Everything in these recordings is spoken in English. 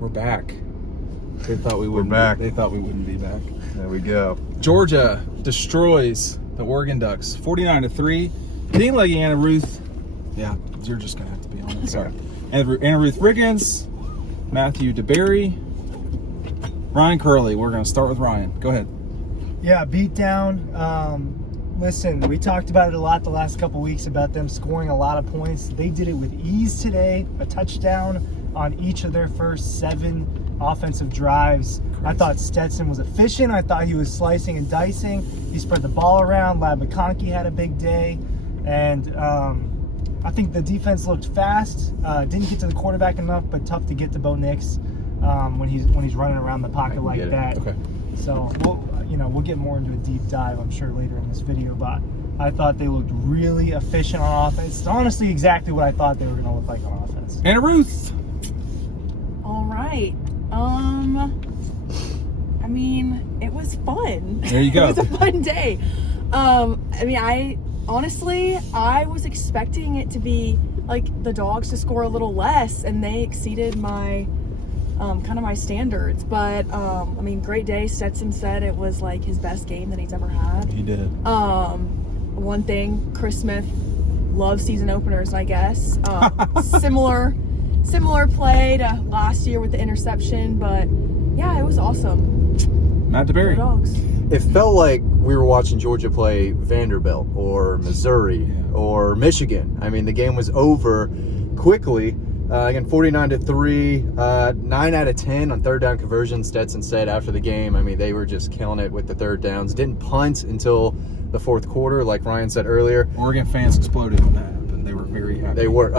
We're back. They thought we We're wouldn't. back. They thought we wouldn't be back. There we go. Georgia destroys the Oregon Ducks, 49-3. Dean Leggy, Anna Ruth. Yeah, you're just gonna have to be on it. Sorry. Anna Ruth Riggins, Matthew DeBerry, Ryan Curley. We're gonna start with Ryan. Go ahead. Yeah, beat down. Listen, we talked about it a lot the last couple weeks about them scoring a lot of points. They did it with ease today. A touchdown on each of their first 7 offensive drives. Crazy. I thought Stetson was efficient. I thought he was slicing and dicing. He spread the ball around. Lad McConkey had a big day. And I think the defense looked fast. Didn't get to the quarterback enough, but tough to get to Bo Nix when he's running around the pocket like that. Okay. So we'll get more into a deep dive, I'm sure, later in this video. But I thought they looked really efficient on offense. It's honestly exactly what I thought they were going to look like on offense. Anna Ruth. All right. I mean, it was fun. There you go. It was a fun day. I was expecting it to be like the Dogs to score a little less, and they exceeded my kind of my standards. But great day. Stetson said it was like his best game that he's ever had. He did. One thing, Chris Smith loves season openers, I guess. Similar play to last year with the interception, but yeah, it was awesome. Matt DeBerry. Go Dogs. It felt like we were watching Georgia play Vanderbilt or Missouri or Michigan. I mean, the game was over quickly. Again, 49-3, 9 out of 10 on third down conversions. Stetson said after the game, I mean, they were just killing it with the third downs. Didn't punt until the fourth quarter, like Ryan said earlier. Oregon fans exploded when that happened. They were very happy. They were.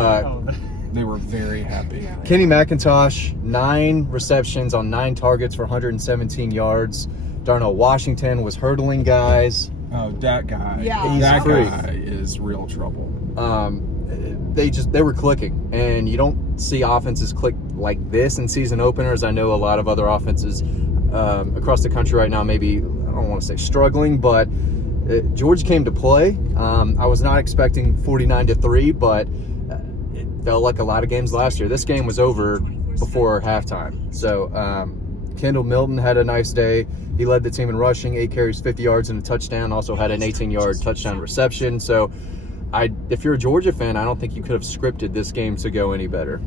They were very happy. Yeah. Kenny McIntosh, 9 receptions on 9 targets for 117 yards. Darnell Washington was hurdling guys. Oh, that guy. Yeah. That He's guy is real trouble. They were clicking, and you don't see offenses click like this in season openers. I know a lot of other offenses across the country right now, maybe, I don't want to say struggling, but Georgia came to play. I was not expecting 49-3, but it felt like a lot of games last year. This game was over before halftime. So Kendall Milton had a nice day. He led the team in rushing, 8 carries, 50 yards, and a touchdown. Also had an 18-yard touchdown reception. So if you're a Georgia fan, I don't think you could have scripted this game to go any better.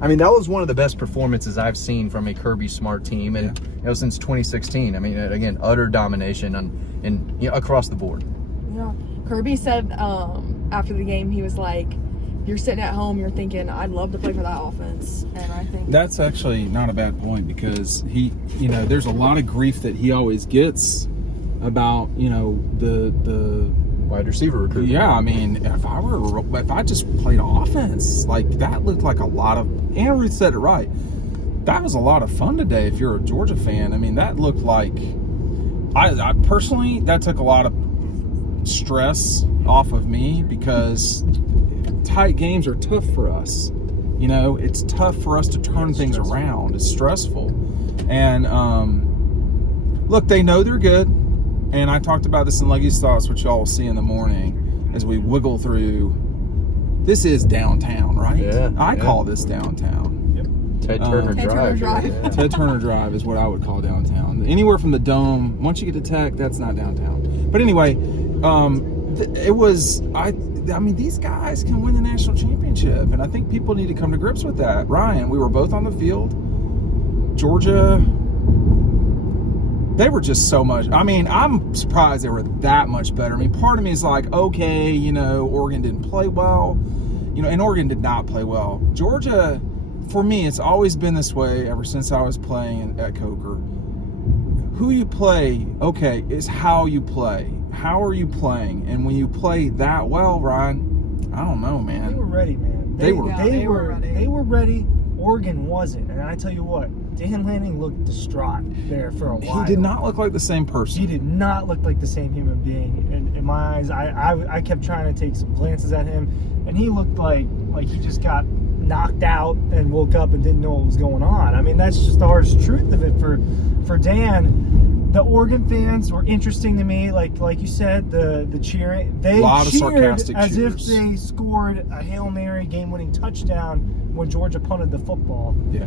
I mean, that was one of the best performances I've seen from a Kirby Smart team, and since 2016. I mean, again, utter domination across the board. Yeah. Kirby said after the game, he was like, you're sitting at home, you're thinking, I'd love to play for that offense. And I think that's actually not a bad point, because there's a lot of grief that he always gets about, the Wide receiver recruitment. Yeah, I mean, if I just played offense, like that looked like a lot of. Anna Ruth said it right. That was a lot of fun today. If you're a Georgia fan, I mean, that looked like. I personally, that took a lot of stress off of me, because tight games are tough for us. It's tough for us to turn things around. It's stressful, and look, they know they're good. And I talked about this in Leggy's Thoughts, which y'all will see in the morning as we wiggle through. This is downtown, right? Yeah. I call this downtown. Yep. Ted Turner Ted Turner Drive. Drive. Yeah. Ted Turner Drive is what I would call downtown. Anywhere from the Dome, once you get to Tech, that's not downtown. But anyway, these guys can win the national championship. And I think people need to come to grips with that. Ryan, we were both on the field. Georgia, they were just so much. I mean, I'm surprised they were that much better. I mean, part of me is like, okay, Oregon didn't play well, and Oregon did not play well. Georgia, for me, it's always been this way ever since I was playing at Coker. Who you play, okay, is how you play. How are you playing? And when you play that well, Ryan, I don't know, man. They were ready, man. They were ready. They were ready. Oregon wasn't. And I tell you what, Dan Lanning looked distraught there for a while. He did not look like the same person. He did not look like the same human being. In my eyes, I kept trying to take some glances at him, and he looked like he just got knocked out and woke up and didn't know what was going on. I mean, that's just the harsh truth of it for Dan. The Oregon fans were interesting to me. Like you said, the cheering. They cheered as if they scored a Hail Mary game-winning touchdown when Georgia punted the football. Yeah.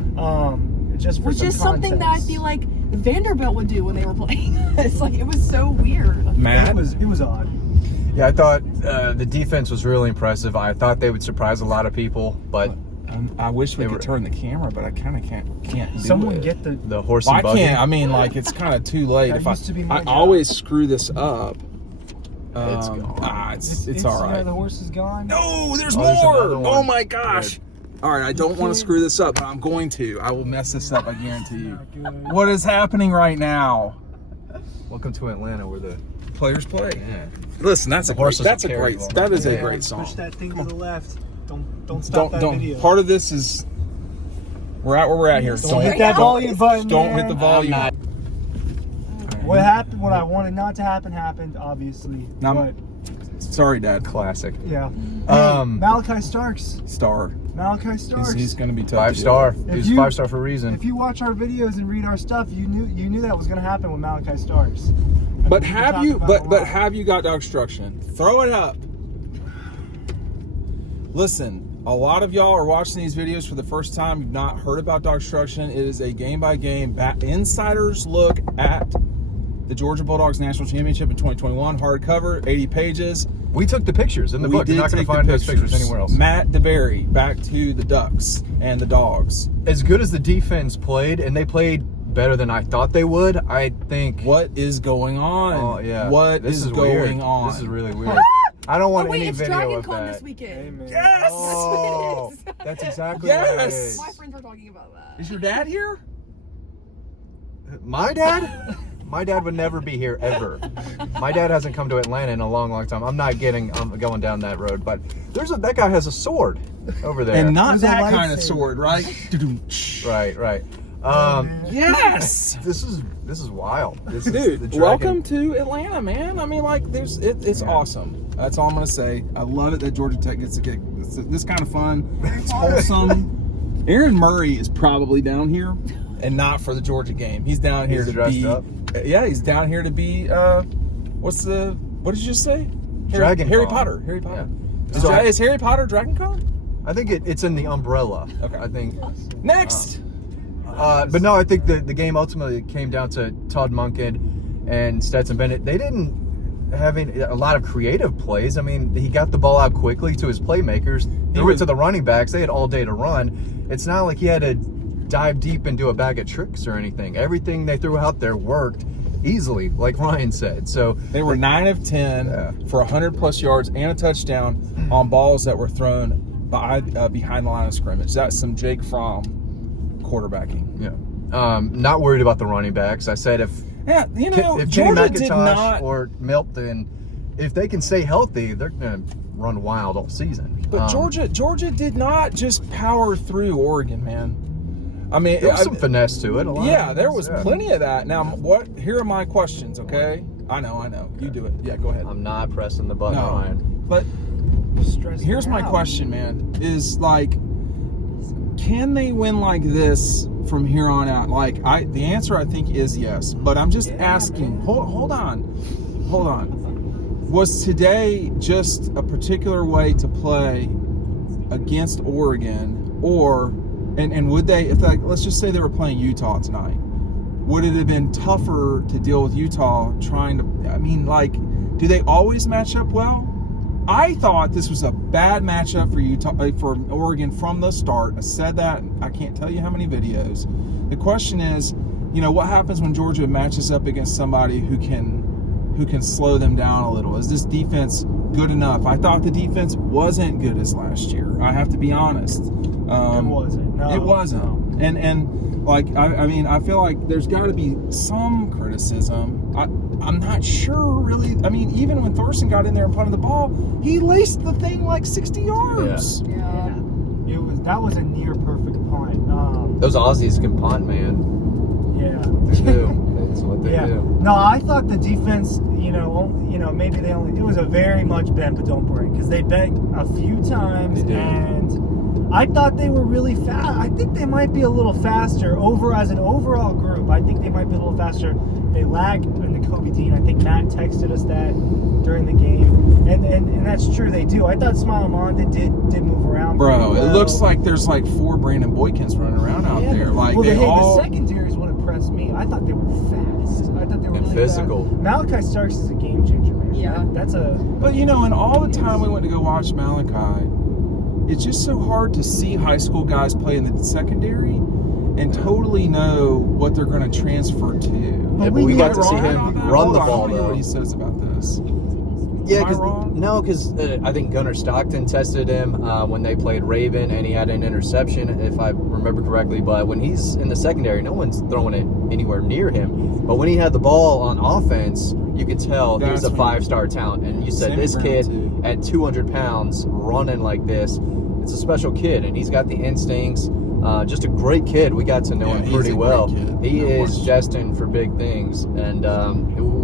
just for which some is something that I context. feel like Vanderbilt would do when they were playing. It's like, it was so weird. Matt, it was odd. Yeah, I thought the defense was really impressive. I thought they would surprise a lot of people, but I wish we They could were- turn the camera, but I kind of can't do Someone it. get the. the horse Well, I and buggy. can't. I mean, like, it's kind of too late. That If I used to be my job. always screw this up. It's gone. It's all right. The horse is gone. No, there's Oh, there's more. another one. Oh my gosh. All right, I don't want to screw this up, but I'm going to. I will mess this up, I guarantee you. Not good. What is happening right now? Welcome to Atlanta, where the Players play. yeah. Listen, that's a great. horses That's a will carry great. you. That is a Yeah, great song. Push that thing to the left. Don't stop that Don't. video. Part of this is we're at where we're at here. Don't hit that volume button. Don't man. hit the volume. What happened? What I wanted not to happen happened. Obviously. Now- But Sorry, Dad. Classic. yeah. Um, Malachi Starks. Star. Malachi Starks. He's going to be tough. 5-star. If He's you- 5-star for a reason. If you watch our videos and read our stuff, you knew that was going to happen with Malachi Starks. But We have talked you? about it a But lot. have you got DAWGSTRUCTION? Throw it up. Listen, a lot of y'all are watching these videos for the first time. You've not heard about DAWGSTRUCTION. It is a game-by-game insider's look at the Georgia Bulldogs National Championship in 2021. Hardcover, 80 pages. We took the pictures in the book. You're not going to find those pictures anywhere else. Matt DeBerry, back to the Ducks and the Dogs. As good as the defense played, and they played better than I thought they would, I think. What is going on? Oh, yeah. What This is weird. going on? This is really weird. I don't want Oh, wait, any it's video Dragon of Con that. this weekend. Amen. Yes! Oh, That's what it is. that's exactly what it Yes! is. My friends were talking about that. Is your dad here? My dad? My dad would never be here ever. My dad hasn't come to Atlanta in a long, long time. I'm not going down that road, but that guy has a sword over there. And not There's a that kind of lightsaber. sword, right? right. Yes. This is wild. This is the Dude, Dragon- welcome to Atlanta, man. I mean, like, it's awesome. That's all I'm gonna say. I love it that Georgia Tech gets to get this kind of fun. It's wholesome. Aaron Murray is probably down here, and not for the Georgia game. He's down here He's to dressed be. up? Yeah, he's down here to be. What did you just say? Dragon Harry Con. Potter. Harry Potter. Yeah. Is, So is Harry Potter Dragon Con? I think it's in the umbrella. Okay. I think. Next. But no, I think the game ultimately came down to Todd Monken and Stetson Bennett. They didn't have a lot of creative plays. I mean, he got the ball out quickly to his playmakers. Threw it to the running backs. They had all day to run. It's not like he had to dive deep into a bag of tricks or anything. Everything they threw out there worked easily, like Ryan said. So They were 9 of 10 for 100+ yards and a touchdown on balls that were thrown behind the line of scrimmage. That's some Jake Fromm quarterbacking. yeah, not worried about the running backs. I said if Yeah, you know, if Kenny Georgia did McIntosh not. or Milton, if they can stay healthy, they're going to run wild all season. But Georgia did not just power through Oregon, man. I mean, there was some finesse to it. A lot yeah, of there finesse, was plenty of that. Now, here are my questions, okay? I know. You do it. Yeah, go ahead. I'm not pressing the button, No. Ryan. But Stressed here's my out. question, man. Is like, can they win like this from here on out? Like, the answer I think is yes. But I'm just asking. Hold on. Was today just a particular way to play against Oregon, or and would they, if like, let's just say they were playing Utah tonight, would it have been tougher to deal with Utah trying to? I mean, like, do they always match up well? I thought this was a bad matchup for Utah, for Oregon from the start. I said that. I can't tell you how many videos. The question is, you know, what happens when Georgia matches up against somebody who can slow them down a little? Is this defense good enough? I thought the defense wasn't good as last year. I have to be honest. It wasn't. No, It wasn't. no. And like, I mean, I feel like there's got to be some criticism. I'm not sure, really. I mean, even when Thorson got in there and punted the ball, he laced the thing like 60 yards. Yeah. That was a near perfect punt. Those Aussies can punt, man. Yeah. They do. That's what they Yeah. do. No, I thought the defense, maybe it was a very much bend but don't break, because they bent a few times, They did. and I thought they were really fast. I think they might be a little faster as an overall group. I think they might be a little faster. They lag in the Kobe Dean. I think Matt texted us that during the game, and that's true. They do. I thought Smile Monda did move around. Bro, pretty it well. looks like there's like 4 Brandon Boykins running around out Yeah, there. Like well, they all. the secondary is what impressed me. I thought they were fast. I thought they were And really physical. Fast. Malachi Starks is a game changer, man. Yeah. That's a. But you know, in all the time we went to go watch Malachi, it's just so hard to see high school guys play in the secondary and totally know what they're going to transfer to. Yeah, but we got to see him run the ball, What though. he says about this. Yeah, Am I wrong? because I think Gunnar Stockton tested him when they played Raven, and he had an interception, if I remember correctly. But when he's in the secondary, no one's throwing it anywhere near him. But when he had the ball on offense, you could tell he was a That's 5-star talent. And you said Sammy this Brown, kid too. at 200 pounds running like this, it's a special kid, and he's got the instincts. Just a great kid. We got to know Yeah, him he's pretty a great well. kid. He No is question. destined for big things, and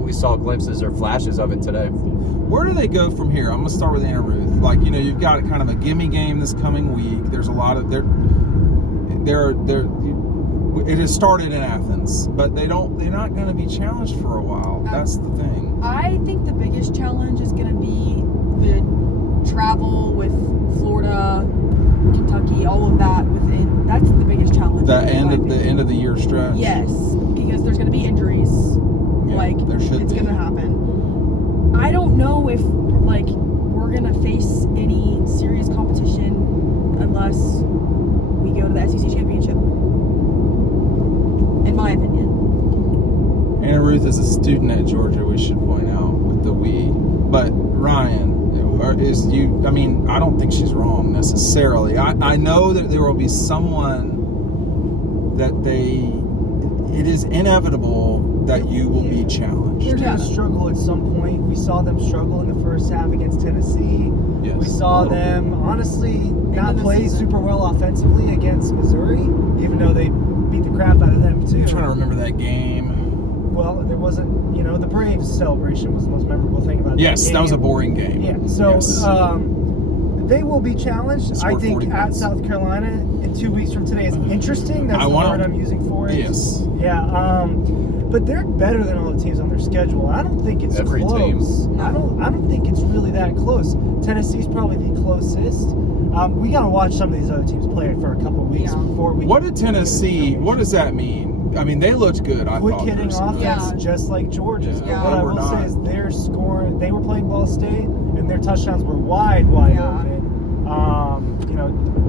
we saw glimpses or flashes of it today. Where do they go from here? I'm going to start with Anna Ruth. Like, you know, you've got kind of a gimme game this coming week. There's a lot of it has started in Athens, but they're not going to be challenged for a while. That's the thing. I think the biggest challenge is going to be the travel with Florida, Kentucky, all of that within. That's the biggest challenge. The in my end opinion. of the year stretch. Yes, because there's going to be injuries. Yeah, Like there should it's be. going to happen. I don't know if like we're going to face any serious competition unless we go to the SEC championship. In my opinion. Anna Ruth is a student at Georgia, we should point out, with the we. But Ryan, I don't think she's wrong necessarily. I know that there will be someone that it is inevitable that you will be challenged. They're going to struggle at some point. We saw them struggle in the first half against Tennessee. Yes. We saw them, honestly, not of the play season. super well offensively against Missouri, even though they beat the crap out of them, too. I'm trying to remember that game. Well, there wasn't, the Braves celebration was the most memorable thing about Yes, game. that was a boring game. Yeah, so Yes. they will be challenged. Scored I think 40 at points. South Carolina in 2 weeks from today is interesting. That's I the wanna- word I'm using for it. Yes. Yeah, but they're better than all the teams on their schedule. I don't think it's Every close. team. I don't think it's really that close. Tennessee's probably the closest. We got to watch some of these other teams play for a couple of weeks Yeah. before we. What did Tennessee, what does that mean? I mean, they looked good, I Quick thought. hitting personally. offense, Yeah. just like Georgia's. Yeah. But what They I were will say not. is they're scoring. They were playing Ball State, and their touchdowns were wide Yeah. open.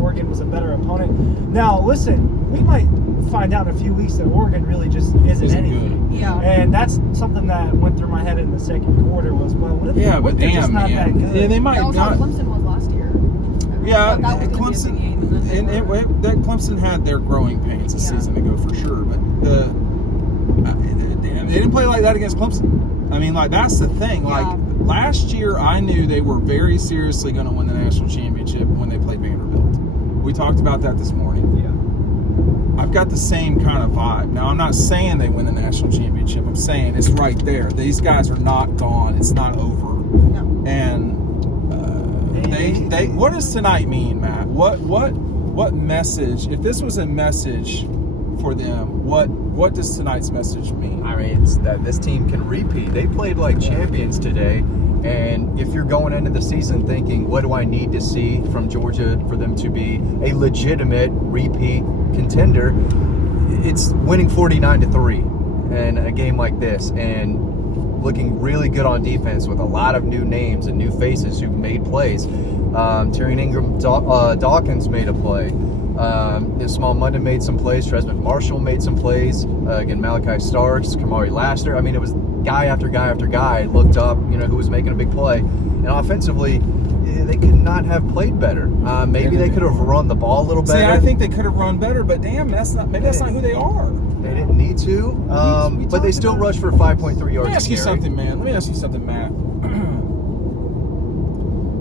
Oregon was a better opponent. Now, listen, we might find out in a few weeks that Oregon really just isn't anything. good. Yeah. And that's something that went through my head in the second quarter was, well, what if, Yeah, what but if they're just damn, not man. that good? Yeah, they might That was how not. Clemson was last year. Yeah, That was gonna be a big Clemson, game, and then they were- that Clemson had their growing pains a Yeah. season ago for sure, but they didn't play like that against Clemson. I mean, like that's the thing. Yeah. Like last year, I knew they were very seriously going to win the national championship when they played Vanderbilt. We talked about that this morning. Yeah. I've got the same kind of vibe. Now, I'm not saying they win the national championship. I'm saying it's right there. These guys are not gone. It's not over. No. And they what does tonight mean, Matt? What message? If this was a message for them, what does tonight's message mean? I mean, it's that this team can repeat. They played like champions today, and if you're going into the season thinking, what do I need to see from Georgia for them to be a legitimate repeat contender, it's winning 49-3 in a game like this, and looking really good on defense with a lot of new names and new faces who made plays. Tyrion Ingram Dawkins made a play. Small Monday made some plays. Tresman Marshall made some plays. Again, Malachi Starks, Kamari Laster. I mean, it was guy after guy after guy looked up, who was making a big play. And offensively, they could not have played better. Maybe they could have run the ball a little better. See, I think they could have run better, but damn, that's not who they are. They didn't need to, we but they talked still about rushed for 5.3 yards. Let me ask you a carry. something, man. Let me ask you something, Matt.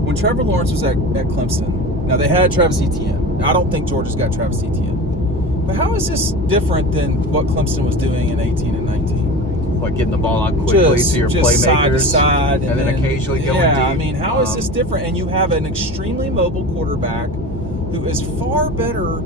When Trevor Lawrence was at Clemson, now they had Travis Etienne. Now, I don't think Georgia's got Travis Etienne. But how is this different than what Clemson was doing in 18 and 19? Like getting the ball out quickly to your playmakers, side to side, and then occasionally going deep. Yeah, I mean, how is this different? And you have an extremely mobile quarterback who is far better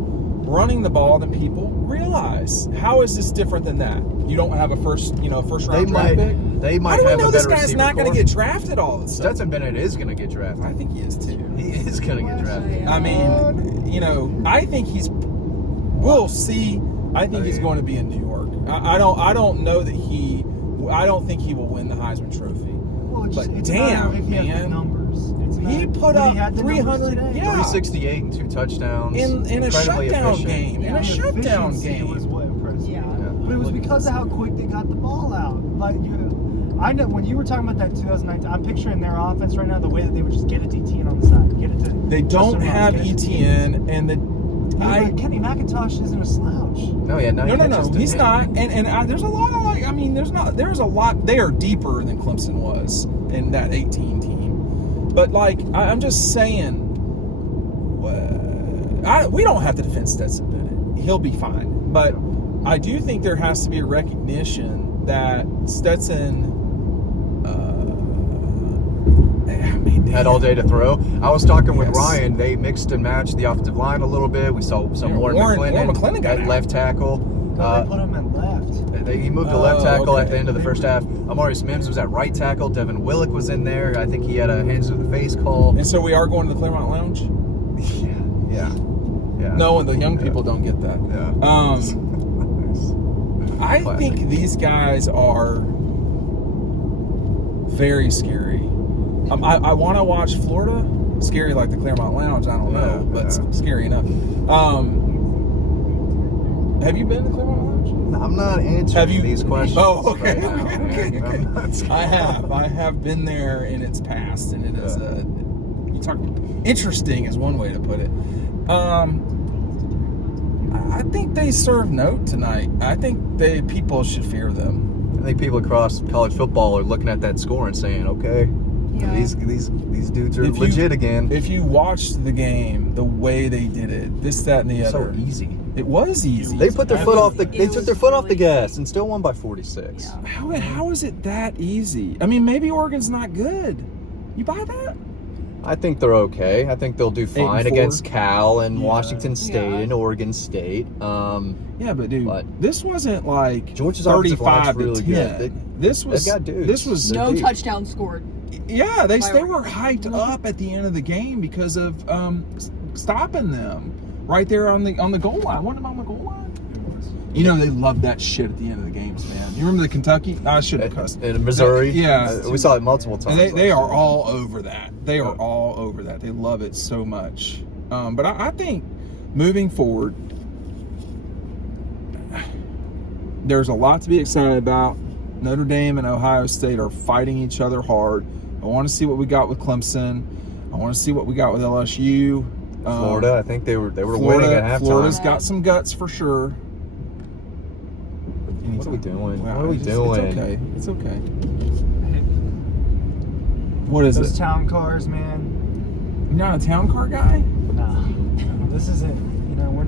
running the ball than people realize. How is this different than that? You don't have a first round draft pick? They might How do we have know a this better guy's receiver not going core. to get drafted all of a sudden? Stetson Bennett is going to get drafted. I think he is too. He is going to get drafted. I mean, I think we'll see. I think he's going to be in New York. I don't know that I don't think he will win the Heisman Trophy. Well, it's damn, if he has the man. numbers. He put But up he had the numbers 300, today. yeah. 368 and 2 touchdowns. In a Incredibly shutdown efficient. game. In a The shutdown efficiency was game. what impressed me. Yeah. But it was because of how quick they got the ball out. Like I know when you were talking about that 2019, I'm picturing their offense right now, the way that they would just get it to Etienne on the side, get it to. They don't Justin have Ross, get it to ETN, and But Kenny McIntosh isn't a slouch. No, yeah, no, he's not. And there's a lot of there's a lot. They are deeper than Clemson was in that 18 team. But I'm just saying, we don't have to defend Stetson Bennett. He'll be fine. But I do think there has to be a recognition that Stetson had all day to throw. I was talking with Ryan. They mixed and matched the offensive line a little bit. We saw some Warren McClendon got at left tackle. They put him at left. He moved to left tackle okay. at the end of the first half. Amarius Mims was at right tackle. Devin Willick was in there. I think he had a hands to the face call. And so we are going to the Claremont Lounge? Yeah. No, and the young people don't get that. Yeah. I Classic. think these guys are very scary. I want to watch Florida. Scary like the Claremont Lounge, I don't know, but scary enough. Have you been to Claremont Lounge? I'm not answering these questions. Oh, okay. Right now. Okay. I have been there in its past, and it is you talk interesting is one way to put it. I think they serve note tonight. I think people should fear them. I think people across college football are looking at that score and saying, okay, Yeah. these dudes are legit again. If you watched the game, the way they did it, this, that, and the other, So easy. it was easy. They put their foot off the. It They took was their foot off the really gas and still won by 46. Yeah. How is it that easy? I mean, maybe Oregon's not good. You buy that? I think they're okay. I think they'll do fine 8-4. against Cal and Yeah. Washington State Yeah. and Oregon State. Yeah, but dude, But this wasn't like Georgia's offensive line's 35 to really 10. good. This was got dudes. this was They're No deep. touchdown scored. yeah. They By were Oregon. hyped up at the end of the game because of stopping them right there on the goal line. Wasn't it on the goal line? You know they love that shit at the end of the games, man. You remember the Kentucky? I should have cussed. In Missouri. Yeah. We saw it multiple times. And they last are year. all over that. They are all over that. They love it so much. But I think moving forward, there's a lot to be excited about. Notre Dame and Ohio State are fighting each other hard. I want to see what we got with Clemson. I want to see what we got with LSU. Florida. I think they were Florida, winning at halftime. Florida's got some guts for sure. What are we doing? Wow, What are we it's doing? okay. It's okay. What is Those it? town cars, man. You're not a town car guy? No, this isn't. We're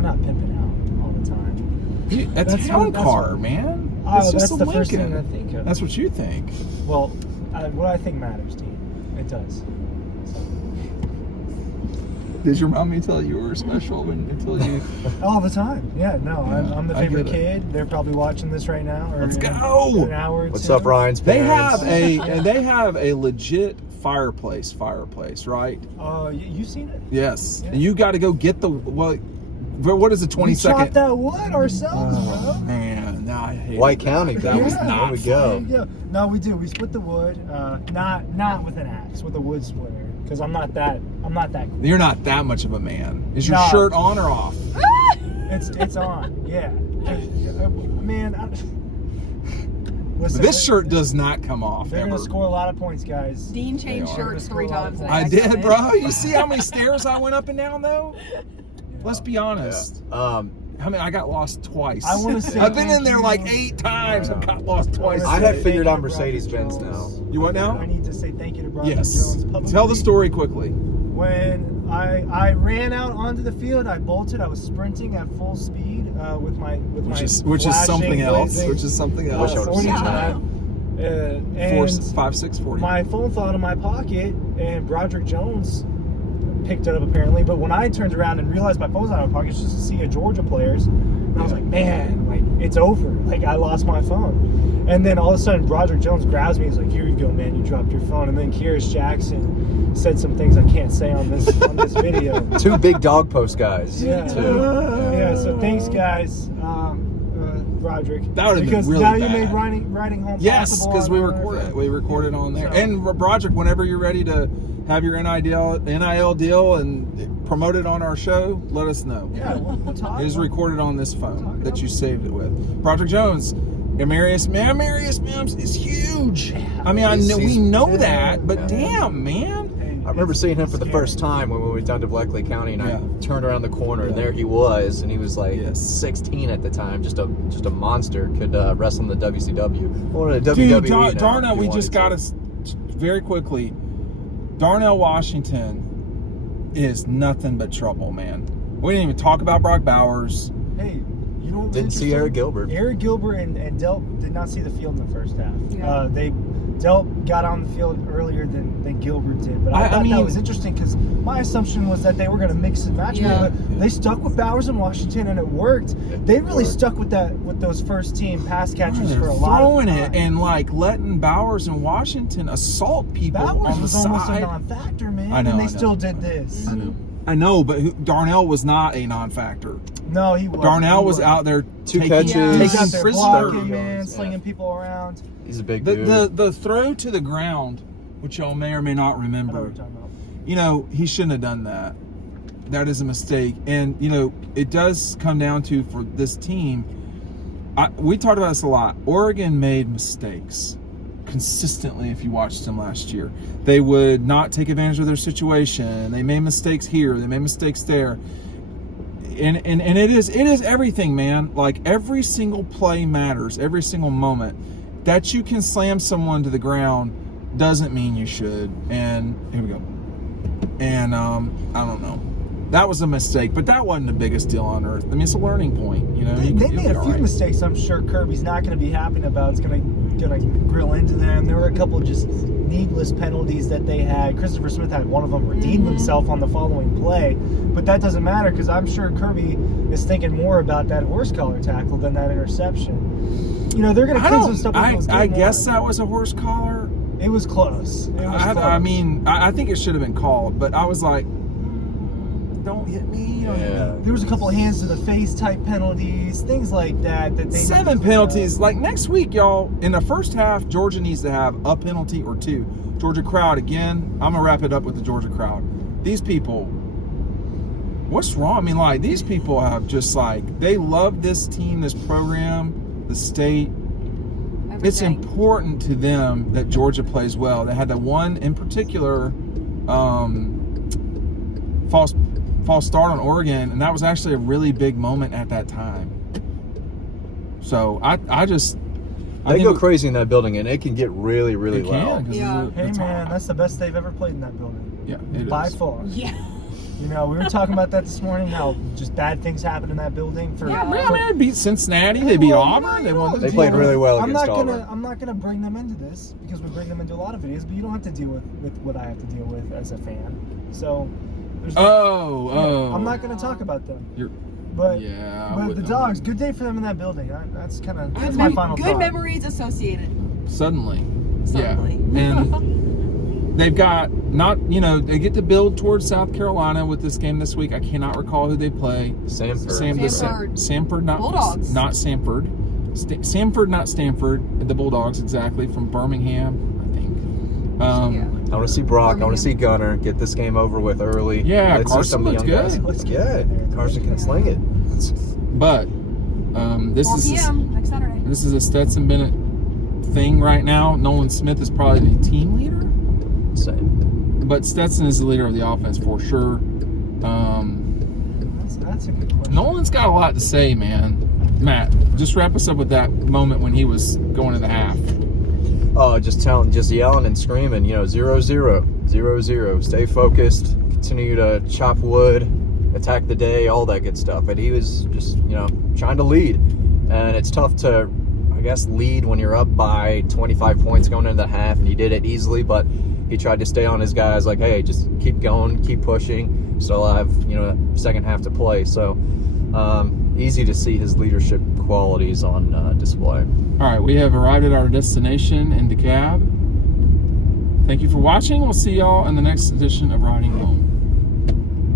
not pimping out all the time. A That's town what- car, man. Oh, It's just that's a the first Lincoln. thing I think of. That's what you think. Well, what I think matters, Dean. It does. Did your mommy tell you were special until you? All the time. Yeah, no, I'm the I favorite get it. kid. They're probably watching this right now. Or, Let's in go! an hour or What's two. up, Ryan's They parents? have a legit fireplace, right? You seen it? Yes. Yeah. And you got to go get the what is the 20 We second? chopped that wood ourselves, Oh, bro. man, no, I hate White County, That baby. was Yeah, not there we fun. go. There you go. No, we do. We split the wood. Not with an axe, with a wood splitter. Because I'm not that cool. You're not that much of a man. Is your No. shirt on or off? It's on. Yeah. Man, listen, This shirt does not come off They're ever. gonna score a lot of points, guys. Dean changed They are. shirts 3 times. in a I night did, of it. bro. You see how many stairs I went up and down though? Let's be honest. I mean, I got lost twice. I wanna say I've been in thank there you. like 8 times. I've got lost twice. I today. have figured out Thank you to Mercedes-Benz Broderick now. Jones. You what now? I need to say thank you to Broderick Yes. Jones publicly. Tell the story quickly. When I ran out onto the field, I bolted. I was sprinting at full speed with my Which is flashing, something else. blazing, Which is something I wish I else. would've 40 seen time. And 5, 6, 40. my phone fell out of my pocket, and Broderick Jones picked it up apparently. But when I turned around and realized my phone was out of my pocket, just to see a Georgia players, and I was like, man, like it's over. Like I lost my phone. And then all of a sudden, Broderick Jones grabs me. He's like, "Here you go, man. You dropped your phone." And then Kyrus Jackson said some things I can't say on this video. 2 big dog post guys. Yeah. Too. Yeah. So thanks, guys. Broderick. That would have been because really now bad. you made riding home Yes, possible. because we on recorded. We recorded on there. So- And Broderick, whenever you're ready to have your NIL deal and promote it on our show, let us know. Yeah, we'll talk. It is recorded on this Talk phone it that up. you saved it with. Broderick Jones, Amarius Mims is huge. I mean, we know that, but damn, man. I remember seeing him for the first time when we went down to Bleckley County, and I turned around the corner, and there he was, and he was like 16 at the time, just a monster. Could wrestle in the WCW or the WWE. Dude, now, Darnell, if you we just wanted got to very quickly. Darnell Washington is nothing but trouble, man. We didn't even talk about Brock Bowers. Hey, you know what was Didn't see interesting? Eric Gilbert. Eric Gilbert and Delp did not see the field in the first half. Yeah. Delp got on the field earlier than Gilbert did, but I thought mean, that was interesting because my assumption was that they were going to mix and match. Yeah. But they stuck with Bowers and Washington, and it worked. They really stuck with those first team pass catchers They're for a lot of throwing time. it and like letting Bowers and Washington assault people Bowers on the was almost a side. non-factor, man, I know, and they I know. still did this. I know, but Darnell was not a non-factor. No, he was. Darnell was out there 2 taking, catches. He was taking out there prisoners. blocking, man, Yeah. slinging people around. He's a big dude. The throw to the ground, which y'all may or may not I know what remember, you're talking about. you know, he shouldn't have done that. That is a mistake. And, you know, it does come down to, for this team, we talked about this a lot. Oregon made mistakes consistently if you watched them last year. They would not take advantage of their situation. They made mistakes here. They made mistakes there. And it is everything, man. Like, every single play matters. Every single moment. That you can slam someone to the ground doesn't mean you should. And here we go. And I don't know. That was a mistake, but that wasn't the biggest deal on earth. I mean, it's a learning point, you know. They made a few mistakes. I'm sure Kirby's not going to be happy about. It's gonna grill into them. There were a couple of just needless penalties that they had. Christopher Smith had one of them redeemed himself on the following play, but that doesn't matter because I'm sure Kirby is thinking more about that horse collar tackle than that interception. You know, they're going to clean some stuff up. I guess that was a horse collar. It was close. I mean, I think it should have been called, but I was like, don't hit me. Don't hit me. There was a couple of hands to the face type penalties, things like that. That they 7 penalties. Like, next week, y'all, in the first half, Georgia needs to have a penalty or 2. Georgia crowd, again, I'm going to wrap it up with the Georgia crowd. These people, what's wrong? I mean, like, these people have just, like, they love this team, this program, the state. It's important to them that Georgia plays well. They had that one in particular false start on Oregon, and that was actually a really big moment at that time. So I They go crazy in that building, and it can get really, really It loud. can, 'cause Yeah. Hey man, that's the best they've ever played in that building. Yeah, it By is. far. Yeah. You know, we were talking about that this morning. How just bad things happen in that building. For Yeah, man, they beat Cincinnati. They beat Well, Auburn. They won. They played really well against Auburn. I'm not gonna bring them into this because we bring them into a lot of videos, but you don't have to deal with what I have to deal with as a fan. So, there's I'm not gonna talk about them. But the Dogs, good day for them in that building. That's my final Good thought. memories associated. Suddenly. Suddenly. Yeah. And they've got they get to build towards South Carolina with this game this week. I cannot recall who they play. Samford. Samford, not Bulldogs. Not Samford. Samford, not Stanford. The Bulldogs, exactly, from Birmingham, I think. I want to see Brock. I want to see Gunner get this game over with early. Yeah, Let's see Carson some of the looks young guys. good. Looks good. Carson can sling it. But this 4 is p.m. next Saturday. This is a Stetson Bennett thing right now. Nolan Smith is probably the team leader, but Stetson is the leader of the offense for sure. That's a good question. Nolan's got a lot to say, man. Matt, just wrap us up with that moment when he was going to the half. Oh, just yelling and screaming. 0-0, 0-0. Stay focused. Continue to chop wood, attack the day, all that good stuff. But he was just trying to lead, and it's tough to, I guess, lead when you're up by 25 points going into the half, and he did it easily. But he He tried to stay on his guys, like, hey, just keep going, keep pushing. Still have, second half to play. So easy to see his leadership qualities on display. All right, we have arrived at our destination in DeKalb. Thank you for watching. We'll see y'all in the next edition of Riding Home.